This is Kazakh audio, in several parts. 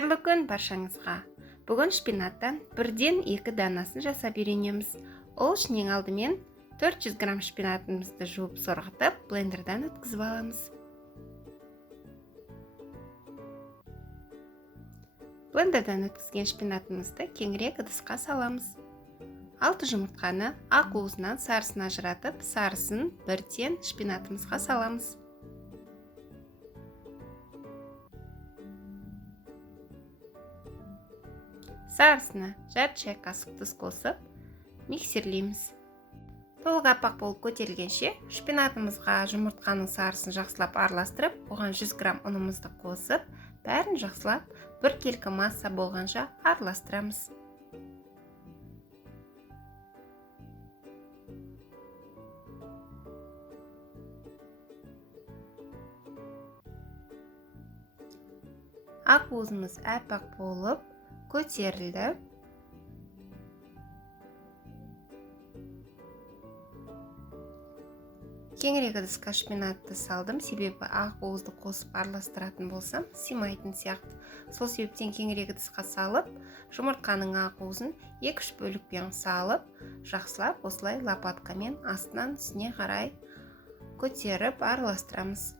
Қайырлы күн баршаңызға. Бүгін шпинаттан бірден 2 данасын жасап үйренеміз. Ол үшін ең алдымен 400 грамм шпинатымызды жуып сорғытып, блендердан өткізіп аламыз. Блендердан өткізген шпинатымызды кеңірек ыдысқа саламыз. 6 жұмыртқаны ақ уызынан сарысын ажыратып, сарысын бірден шпинатымызға саламыз. Сарысына жарты шай қасық тұз қосып, миксерлейміз. Толық аппақ болып көтерілгенше, шпинатымызға жұмыртқаның сарысын жақсылап араластырып, оған 100 грамм ұнымызды қосып, бәрін жақсылап бір келкі масса болғанша араластырамыз. Ақ уызымыз аппақ болып көтерілді. Кеңірек ыдысқа шпинатты салдым, себебі ақ уызды қосып араластыратын болсам, сыймайтын сияқты. Сол себептен кеңірек ыдысқа салып, жұмыртқаның ақ уызын 2-3 бөлікпен салып, жақсылап осылай лопаткамен астынан үстіне қарай көтеріп араластырамыз.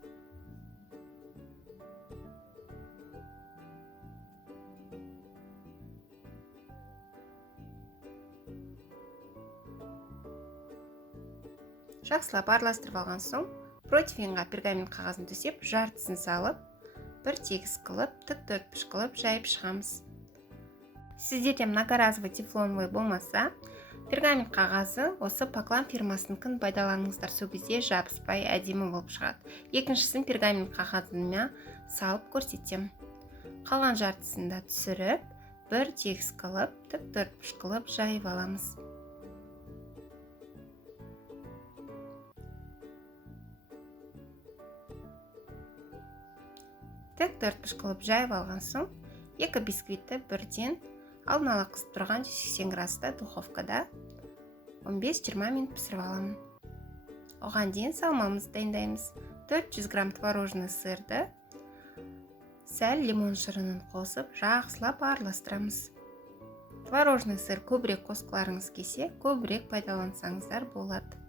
Жақсылап араластырып алған соң, противеньға пергамент қағазын төсеп, жартысын салып, бір тегіс қылып, тік төртбұрыш қылып жайып шығамыз. Сіздерде многоразовый тефлоновый болмаса, пергамент қағазы осы Поклан фирмасыныкін пайдаланыңыздар, сол кезде жабыспай әдемі болып шығады. Екіншісін пергамент қағазына салып көрсетем. Қалған жартысын да түсіріп, бір тегіс қылып, тік төртбұрыш қылып жайып аламыз. Тік төртбұрыш қылып жайып алған соң, 2 бисквитті бірден алдын ала қысып тұрған 180 градуста духовкада 15-20 минут пісіріп аламын. Оған дейін салмамызды дайындаймыз. 400 грамм творожный сырды сәл лимон шырынын қосып, жақсылап араластырамыз. Творожный сыр көбірек қосқыларыңыз келсе, көбірек пайдалансаңыздар болады.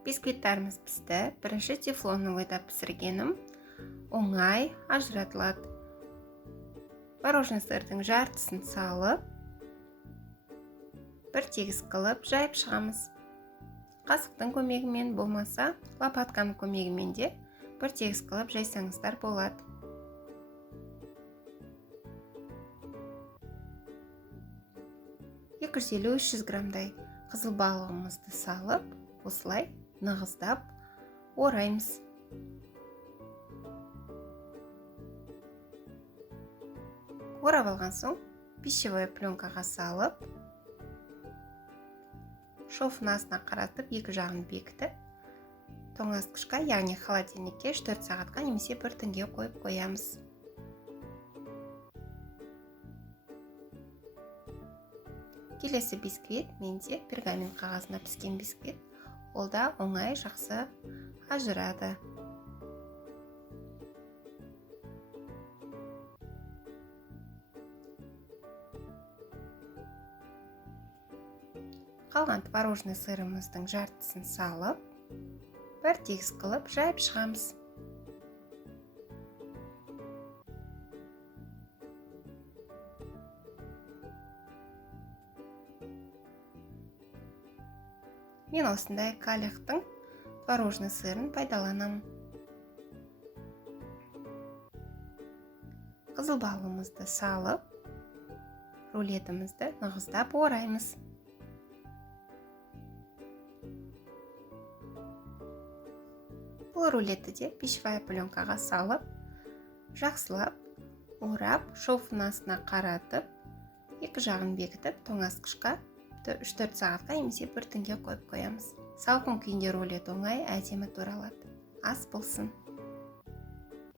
Бисквиттарымыз пісті. Бірінші тефлоновыйда пісіргенім оңай ажыратылады. Творожный сырдың жартысын салып, бір тегіс қылып жайып шығамыз. Қасықтың көмегімен болмаса, лопатканың көмегімен де бір тегіс қылып жайсаңыздар болады. Екі 300 граммдай қызыл балығымызды салып, осылай нығыздап ораймыз. Орап алған соң, пищевой пленкаға салып, шофын астына қаратып, екі жағын бекітіп, тоңазытқышқа, яғни холодильникке 4 сағатқа немесе 1 түнге қойып қоямыз. Келесі бисквит менде пергамент қағазына піскен бисквит. Ол да оңай жақсы ажырады. Қалған творожный сырымыздың жартысын салып, бір тегіс қылып жайып шығамыз. Мен осындай калихтың творожный сырын пайдаланамын. Қызыл балығымызды салып, рулетімізді нығыздап ораймыз. Бұл рулетті де пищевая пленкаға салып, жақсылап орап, шофын астына қаратып, екі жағын бекітіп, тоңазытқышқа 3-4 сағатқа немесе 1 түнге қойып қоямыз. Салқын күйінде рулет оңай әдемі туралады. Ас болсын.